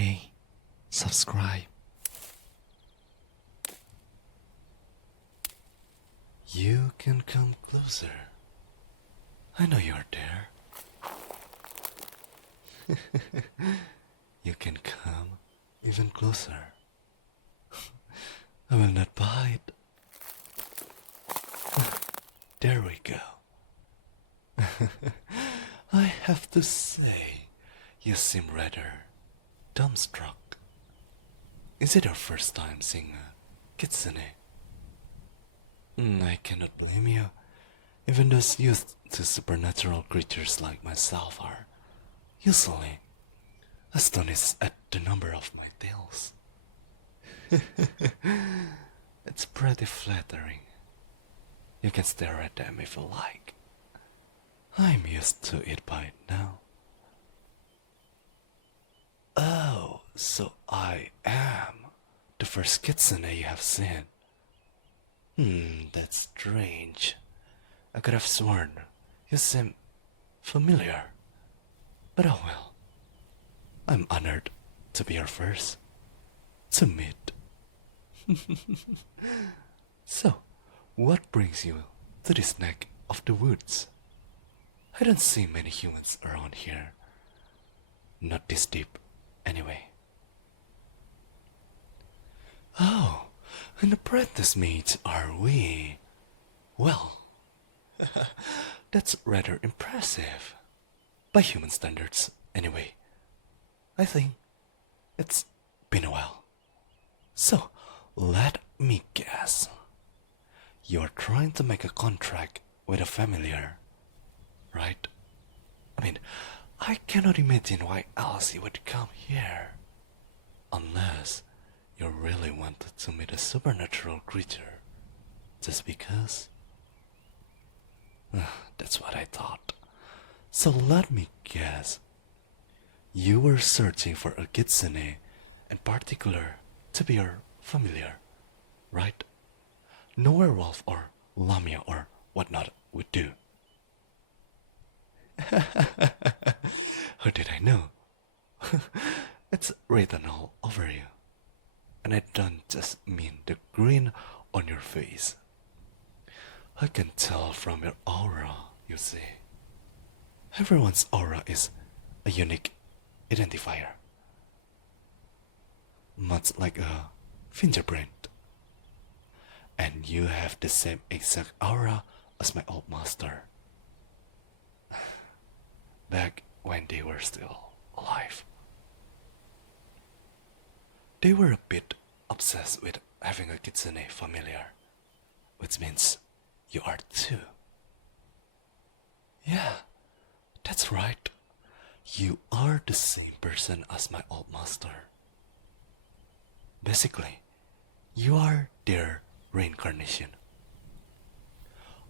Hey, subscribe. You can come closer. I know you're there. You can come even closer. I will not bite. There we go. I have to say, you seem rather dumbstruck. Is it your first time seeing a Kitsune? I cannot blame you. Even those used to supernatural creatures like myself are usually astonished at the number of my tails. It's pretty flattering. You can stare at them if you like. I'm used to it by now. Oh, so I am the first Kitsune you have seen. That's strange. I could have sworn you seem familiar. But oh well. I'm honored to be your first to meet. So, what brings you to this neck of the woods? I don't see many humans around here. Not this deep, anyway. Oh, an apprentice mate, are we? Well, that's rather impressive. By human standards, anyway. I think it's been a while. So, let me guess. You're trying to make a contract with a familiar, right? I mean, I cannot imagine why else you would come here. Unless you really wanted to meet a supernatural creature. Just because? That's what I thought. So let me guess. You were searching for a Kitsune in particular to be your familiar, right? No werewolf or lamia or whatnot would do. How did I know? It's written all over you. And I don't just mean the grin on your face. I can tell from your aura, you see. Everyone's aura is a unique identifier. Much like a fingerprint. And you have the same exact aura as my old master. Back when they were still alive. They were a bit obsessed with having a Kitsune familiar, which means you are too. Yeah, that's right. You are the same person as my old master. Basically, you are their reincarnation.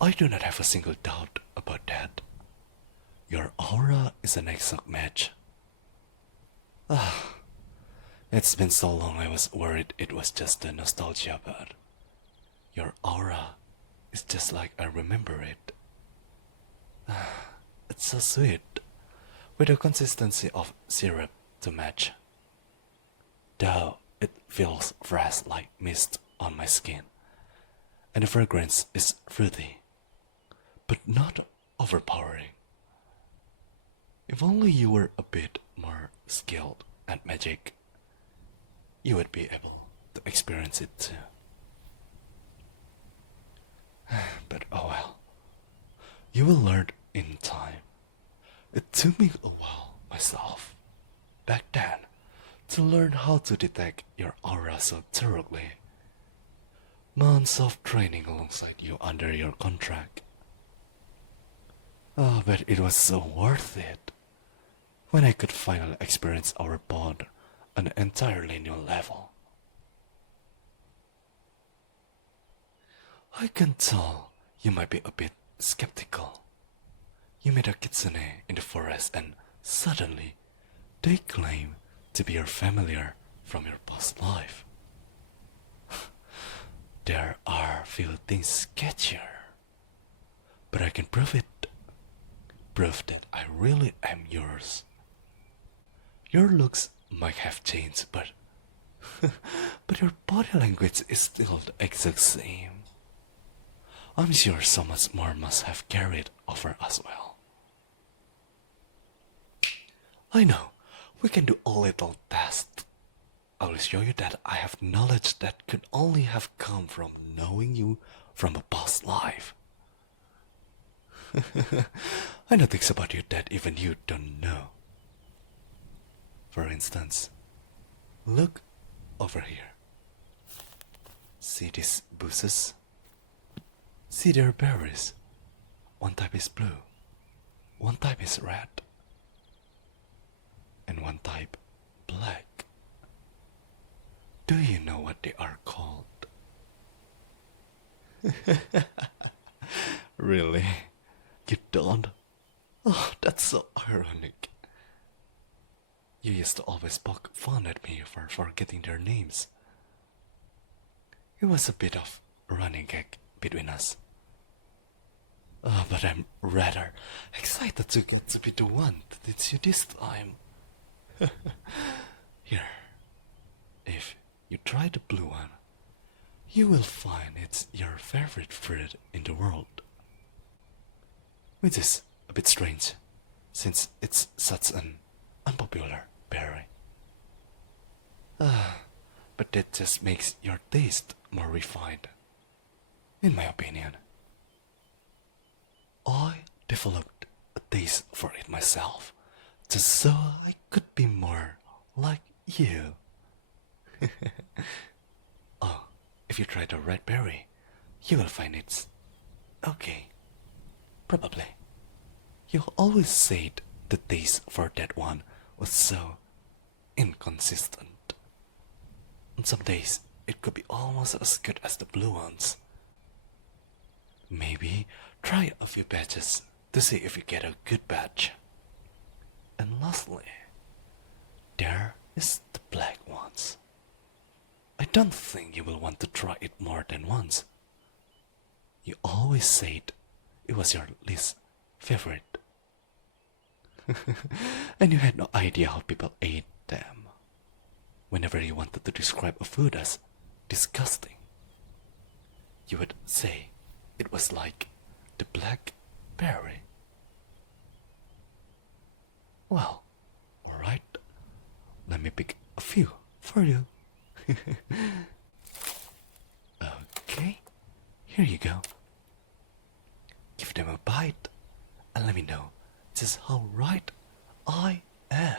I do not have a single doubt about that. Your aura is an exact match. It's been so long I was worried it was just a nostalgia, but your aura is just like I remember it. It's so sweet, with a consistency of syrup to match. Though it feels fresh like mist on my skin, and the fragrance is fruity, but not overpowering. If only you were a bit more skilled at magic, you would be able to experience it too. But oh well, you will learn in time. It took me a while myself, back then, to learn how to detect your aura so thoroughly. Months of training alongside you under your contract. Oh, but it was so worth it when I could finally experience our bond on an entirely new level. I can tell you might be a bit skeptical. You meet a Kitsune in the forest and suddenly they claim to be your familiar from your past life. There are few things sketchier, but I can prove it. Prove that I really am yours. Your looks might have changed, but but your body language is still the exact same. I'm sure so much more must have carried over as well. I know, we can do a little test. I will show you that I have knowledge that could only have come from knowing you from a past life. I know things about you that even you don't know. For instance, look over here. See these bushes? See their berries. One type is blue, one type is red, and one type black. Do you know what they are called? Really? You don't? Oh, that's so ironic. You used to always poke fun at me for forgetting their names. It was a bit of a running gag between us. Oh, but I'm rather excited to get to be the one to teach you this time. Here, if you try the blue one, you will find it's your favorite fruit in the world. Which is a bit strange, since it's such an unpopular berry. But that just makes your taste more refined, in my opinion. I developed a taste for it myself, just so I could be more like you. Oh, if you try the red berry, you will find it's okay. Probably. You always said the taste for that one was so inconsistent. On some days, it could be almost as good as the blue ones. Maybe try a few batches to see if you get a good batch. And lastly, there is the black ones. I don't think you will want to try it more than once. You always said it was your least favorite. And you had no idea how people ate them. Whenever you wanted to describe a food as disgusting, you would say it was like the blackberry. Well, alright, let me pick a few for you. Okay, here you go. Give them a bite and let me know just how right I am.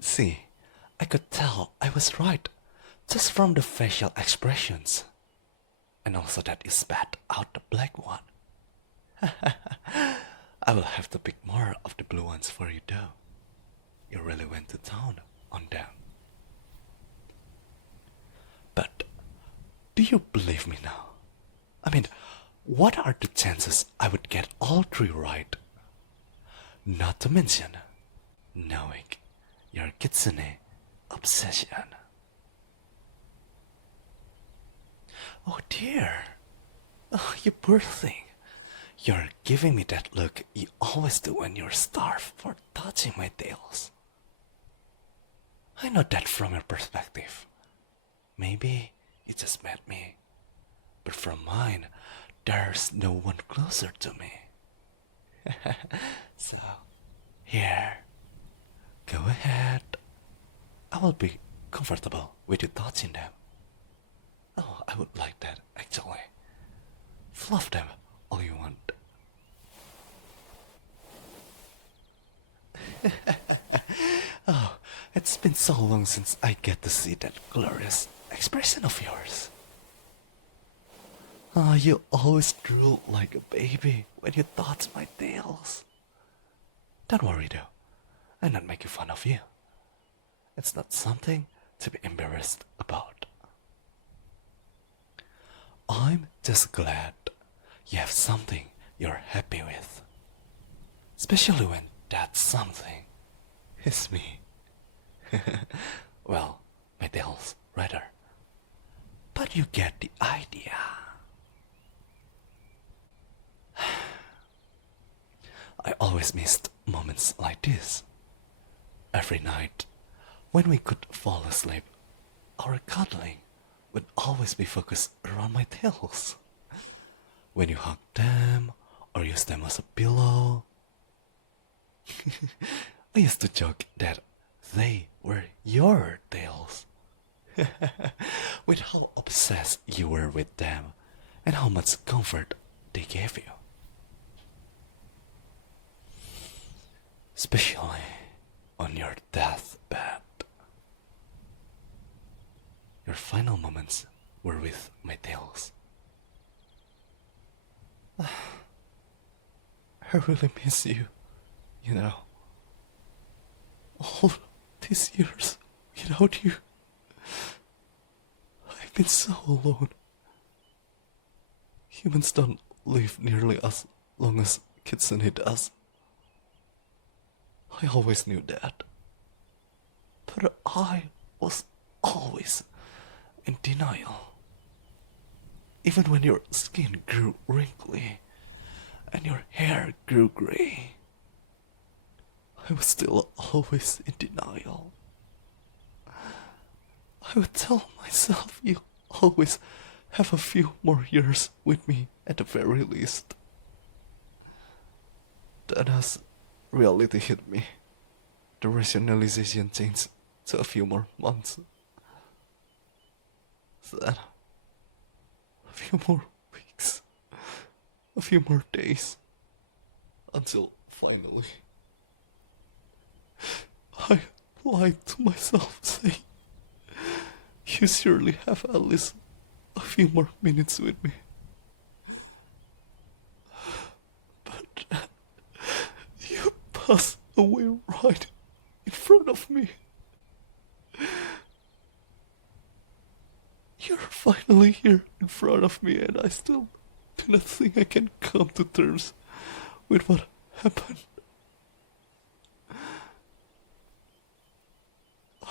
See, I could tell I was right just from the facial expressions. And also that you spat out the black one. I will have to pick more of the blue ones for you though. You really went to town on them. But do you believe me now? I mean, what are the chances I would get all three right? Not to mention knowing your Kitsune obsession. Oh dear. Oh, you poor thing. You're giving me that look you always do when you're starved for touching my tails. I know that from your perspective. Maybe you just met me. But from mine, there's no one closer to me. So, here. Go ahead. I will be comfortable with you touching them. Oh, I would like that, actually. Fluff them all you want. Oh, it's been so long since I get to see that glorious expression of yours. Ah, you always drool like a baby when you touch my tails. Don't worry though, I'm not making fun of you. It's not something to be embarrassed about. I'm just glad you have something you're happy with. Especially when that something is me. Well, my tails, rather. But you get the idea. I always missed moments like this. Every night, when we could fall asleep, our cuddling would always be focused around my tails. When you hug them or use them as a pillow, I used to joke that they were your tails. With how obsessed you were with them and how much comfort they gave you. Especially on your deathbed. Your final moments were with my tails. I really miss you, you know. All these years without you, I've been so alone. Humans don't live nearly as long as Kitsune does. I always knew that. But I was always in denial. Even when your skin grew wrinkly and your hair grew grey, I was still always in denial. I would tell myself you always have a few more years with me at the very least. Then as reality hit me, the rationalization changed to a few more months. Then, a few more weeks, a few more days, until finally, I lied to myself saying, you surely have at least a few more minutes with me. But you passed away right in front of me. You're finally here in front of me, and I still do not think I can come to terms with what happened.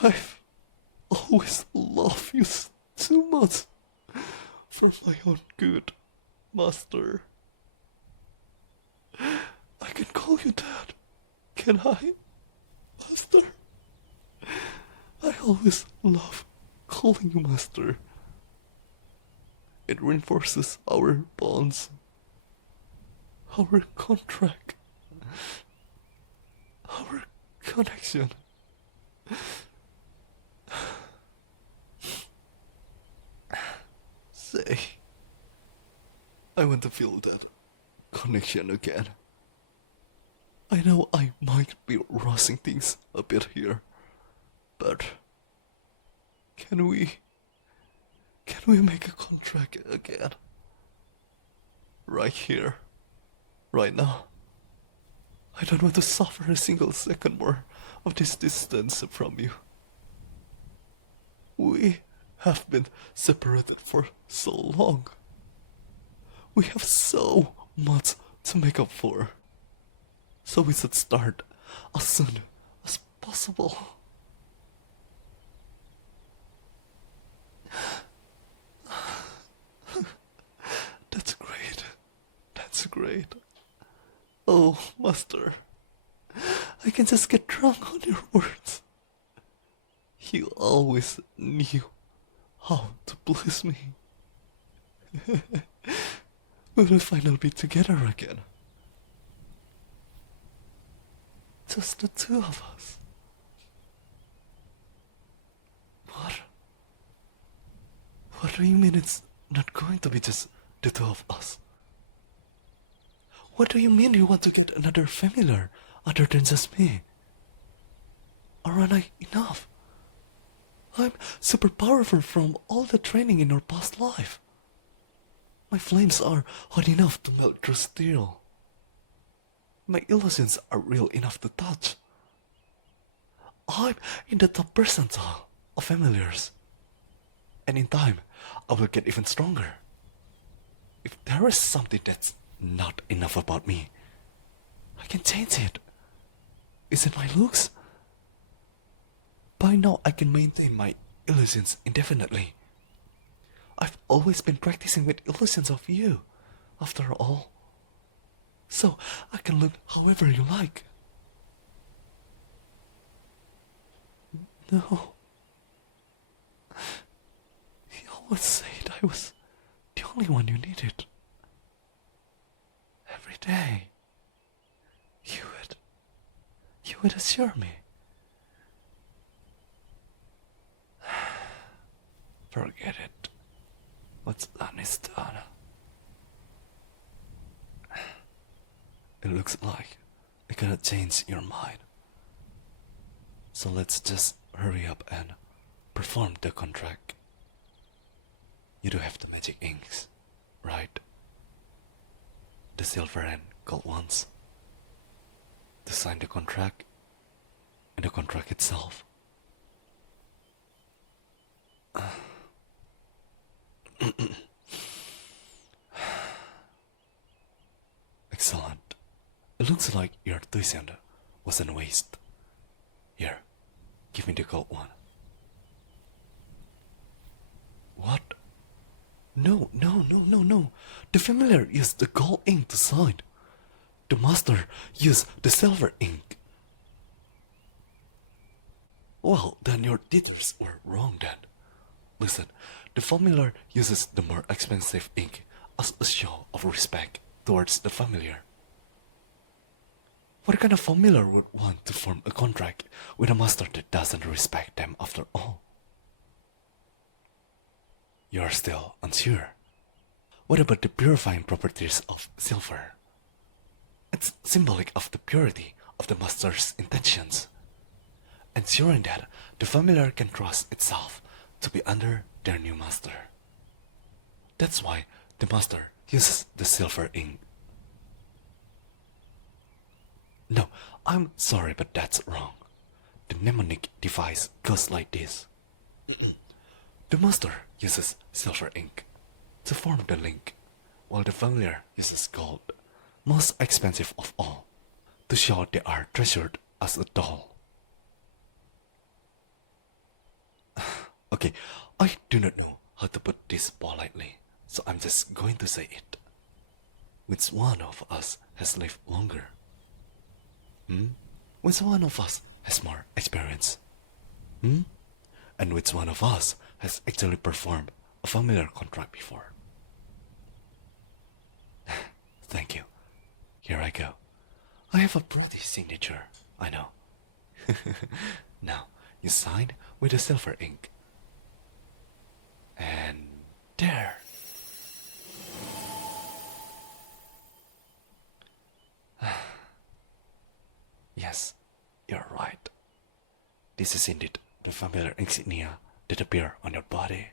I've always loved you too much for my own good, Master. I can call you Dad, can I, Master? I always love calling you Master. It reinforces our bonds, our contract, our connection. Say, I want to feel that connection again. I know I might be rushing things a bit here, but can we make a contract again? Right here, right now. I don't want to suffer a single second more of this distance from you. We have been separated for so long. We have so much to make up for. So we should start as soon as possible. That's great. That's great. Oh, Master. I can just get drunk on your words. You always knew how to please me. We will finally be together again. Just the two of us. What? What do you mean it's not going to be just the two of us? What do you mean you want to get another familiar other than just me? Aren't I enough? I'm super powerful from all the training in our past life. My flames are hot enough to melt through steel. My illusions are real enough to touch. I'm in the top percentile of familiars. And in time, I will get even stronger. If there is something that's not enough about me, I can change it. Is it my looks? By now I can maintain my illusions indefinitely. I've always been practicing with illusions of you, after all. so I can look however you like. No. He always said I was the only one you needed. Every day. You would assure me. Forget it. What's done is done. It looks like I cannot change your mind. So let's just hurry up and perform the contract. You do have the magic inks, right? The silver and gold ones. To sign the contract and the contract itself. Excellent. It looks like your tuition wasn't waste. Here, give me the gold one. What? No. The familiar used the gold ink to sign. The master used the silver ink. Well, then your teachers were wrong then. Listen, the familiar uses the more expensive ink as a show of respect towards the familiar. What kind of familiar would want to form a contract with a master that doesn't respect them after all? You're still unsure. What about the purifying properties of silver? It's symbolic of the purity of the master's intentions, ensuring that the familiar can trust itself to be under their new master. That's why the master uses the silver ink. No, I'm sorry, but that's wrong. The mnemonic device goes like this. The master uses silver ink to form the link, while the familiar uses gold, most expensive of all, to show they are treasured as a doll. Okay, I do not know how to put this politely, so I'm just going to say it. Which one of us has lived longer? Which one of us has more experience? And which one of us has actually performed a familiar contract before? Thank you. Here I go. I have a pretty signature, I know. Now, you sign with the silver ink. And there. Yes, you're right. This is indeed the familiar insignia that appear on your body,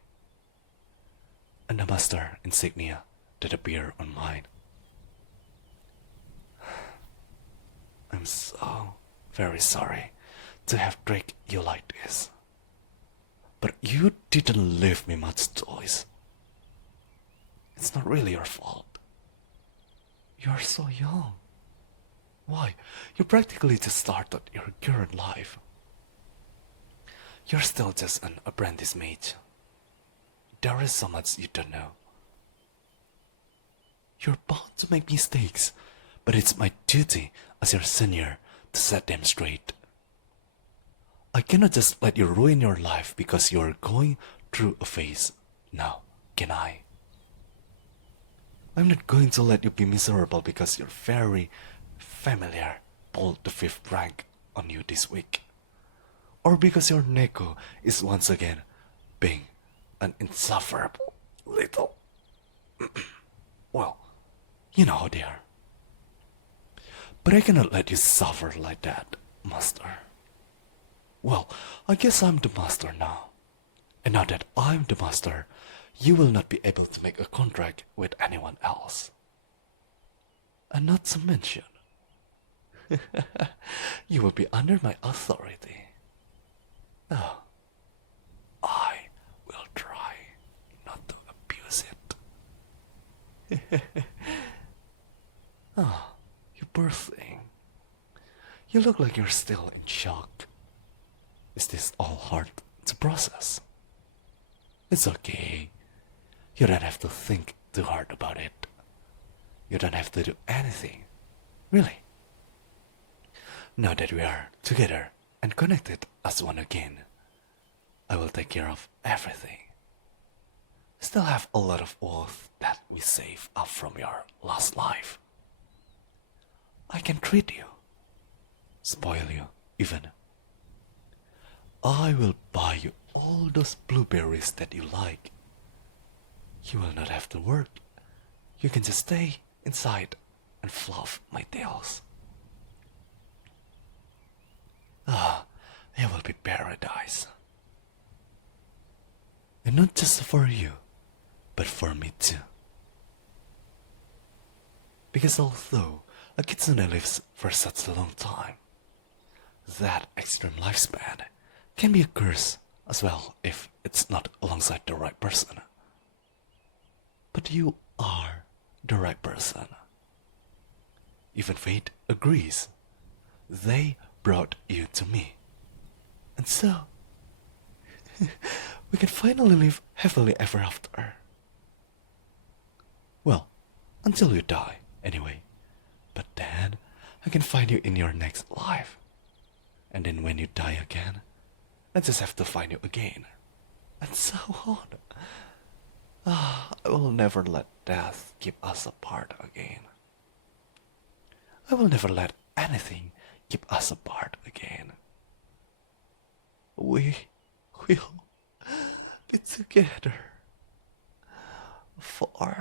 and the master insignia that appear on mine. I'm so very sorry to have tricked you like this, but you didn't leave me much choice. It's not really your fault. You're so young. Why, you practically just started your current life. You're still just an apprentice mage. There is so much you don't know. You're bound to make mistakes, but it's my duty as your senior to set them straight. I cannot just let you ruin your life because you're going through a phase now, can I? I'm not going to let you be miserable because your very familiar pulled the 5th rank on you this week, or because your Neko is once again being an insufferable little well, you know how they are. But I cannot let you suffer like that, master. Well, I guess I'm the master now, and now that I'm the master, you will not be able to make a contract with anyone else. And not to mention, you will be under my authority. Oh, I will try not to abuse it. Oh, you poor thing. You look like you're still in shock. Is this all hard to process? It's okay. You don't have to think too hard about it. You don't have to do anything Really. Now that we are together and connected as one again, I will take care of everything. Still have a lot of wealth that we save up from your last life. I can treat you, spoil you even. I will buy you all those blueberries that you like. You will not have to work. You can just stay inside and fluff my tails. Ah, it will be paradise. And not just for you, but for me too. Because although a kitsune lives for such a long time, that extreme lifespan can be a curse as well if it's not alongside the right person. But you are the right person. Even fate agrees. They brought you to me. And so, we can finally live happily ever after. Well, until you die, anyway. But then, I can find you in your next life. And then when you die again, I just have to find you again. And so on. I will never let death keep us apart again. I will never let anything keep us apart again. We will be together forever.